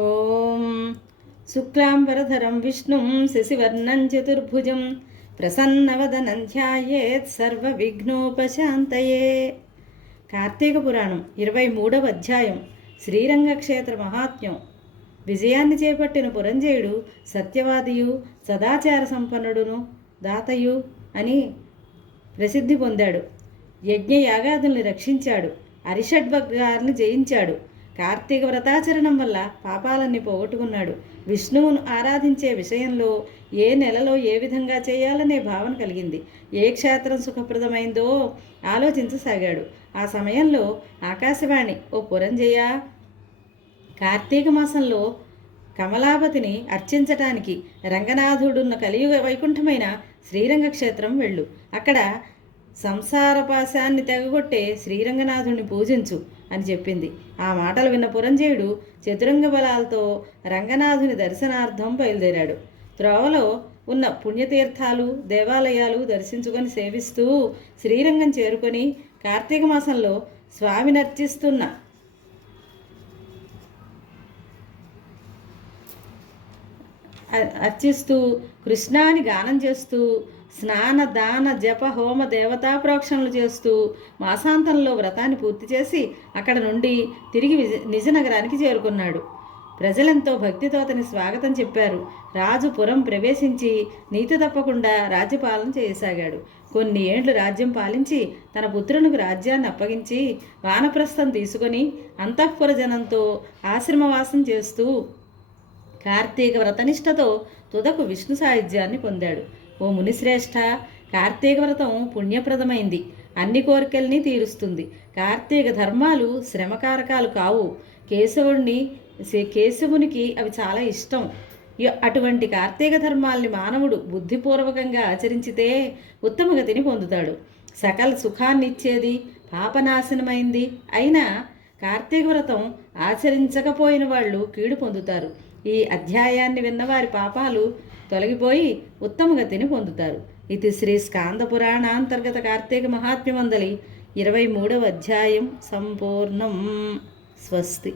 ఓం శుక్లాంబరధరం విష్ణుం శశివర్ణం చతుర్భుజం ప్రసన్నవదనం ధ్యాయేత్ సర్వవిఘ్నోపశాంతయే. కార్తీక పురాణం 23వ అధ్యాయం. శ్రీరంగక్షేత్ర మహాత్మ్యం. విజయాన్ని చేపట్టిన పురంజయుడు సత్యవాదియు సదాచార సంపన్నుడును దాతయు అని ప్రసిద్ధి పొందాడు. యజ్ఞయాగాదుల్ని రక్షించాడు. అరిషడ్వర్గాన్ని జయించాడు. కార్తీక వ్రతాచరణం వల్ల పాపాలన్నీ పోగొట్టుకున్నాడు. విష్ణువును ఆరాధించే విషయంలో ఏ నెలలో ఏ విధంగా చేయాలనే భావన కలిగింది. ఏ క్షేత్రం సుఖప్రదమైందో ఆలోచించసాగాడు. ఆ సమయంలో ఆకాశవాణి, ఓ పురంజయ, కార్తీక మాసంలో కమలాపతిని అర్చించటానికి రంగనాథుడున్న కలియుగ వైకుంఠమైన శ్రీరంగ క్షేత్రం వెళ్ళు. అక్కడ సంసార పాశాన్ని తెగగొట్టే శ్రీరంగనాథుడిని పూజించు అని చెప్పింది. ఆ మాటలు విన్న పురంజయుడు చతురంగ బలాలతో రంగనాథుని దర్శనార్థం బయలుదేరాడు. త్రోవలో ఉన్న పుణ్యతీర్థాలు దేవాలయాలు దర్శించుకొని సేవిస్తూ శ్రీరంగం చేరుకొని కార్తీక మాసంలో స్వామిని అర్చిస్తూ కృష్ణాని గానం చేస్తూ స్నాన దాన జప హోమ దేవతా ప్రోక్షణలు చేస్తూ మాసాంతంలో వ్రతాన్ని పూర్తి చేసి అక్కడ నుండి తిరిగి నిజనగరానికి చేరుకున్నాడు. ప్రజలెంతో భక్తితో అతని స్వాగతం చెప్పారు. రాజు పురం ప్రవేశించి నీతి తప్పకుండా రాజ్యపాలన చేయసాగాడు. కొన్ని ఏండ్లు రాజ్యం పాలించి తన పుత్రునికి రాజ్యాన్ని అప్పగించి వానప్రస్థం తీసుకొని అంతఃపుర జనంతో ఆశ్రమవాసం చేస్తూ కార్తీక వ్రతనిష్టతో తుదకు విష్ణు సాయుధ్యాన్ని పొందాడు. ఓ మునిశ్రేష్ఠ, కార్తీక వ్రతం పుణ్యప్రదమైంది. అన్ని కోరికల్ని తీరుస్తుంది. కార్తీక ధర్మాలు శ్రమకారకాలు కావు. కేశవునికి అవి చాలా ఇష్టం. అటువంటి కార్తీక ధర్మాల్ని మానవుడు బుద్ధిపూర్వకంగా ఆచరించితే ఉత్తమగతిని పొందుతాడు. సకల సుఖాన్నిచ్చేది, పాపనాశనమైంది అయినా కార్తీక వ్రతం ఆచరించకపోయిన వాళ్ళు కీడు పొందుతారు. ఈ అధ్యాయాన్ని విన్నవారి పాపాలు తొలగిపోయి ఉత్తమగతిని పొందుతారు. ఇది శ్రీ స్కాంద పురాణాంతర్గత కార్తీక మహాత్మ్యమందలి 23వ అధ్యాయం సంపూర్ణం. స్వస్తి.